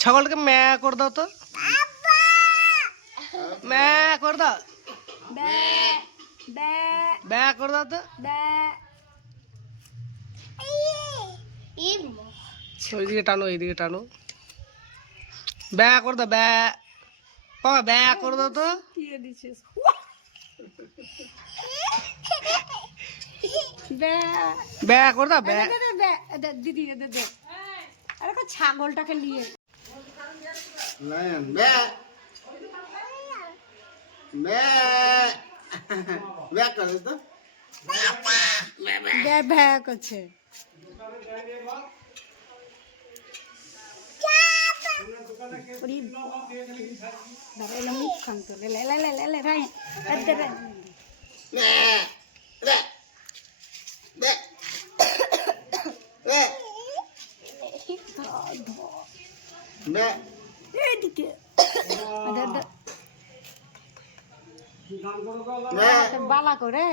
ছাগলকে ম্যা করে দাও তো, ম্যা করে দাও, ব্যা করে দাও তো। ওইদিকে টানো, এইদিকে টানো, ব্যা করে দাও, ব্যা বাবা, ব্যা করে দাও তো। ব্যা করে দাও, ব্যা। দিদি দে, আরে ছাগলটাকে নিয়ে ব্যা করছে। মুখ খান্ত বালা করে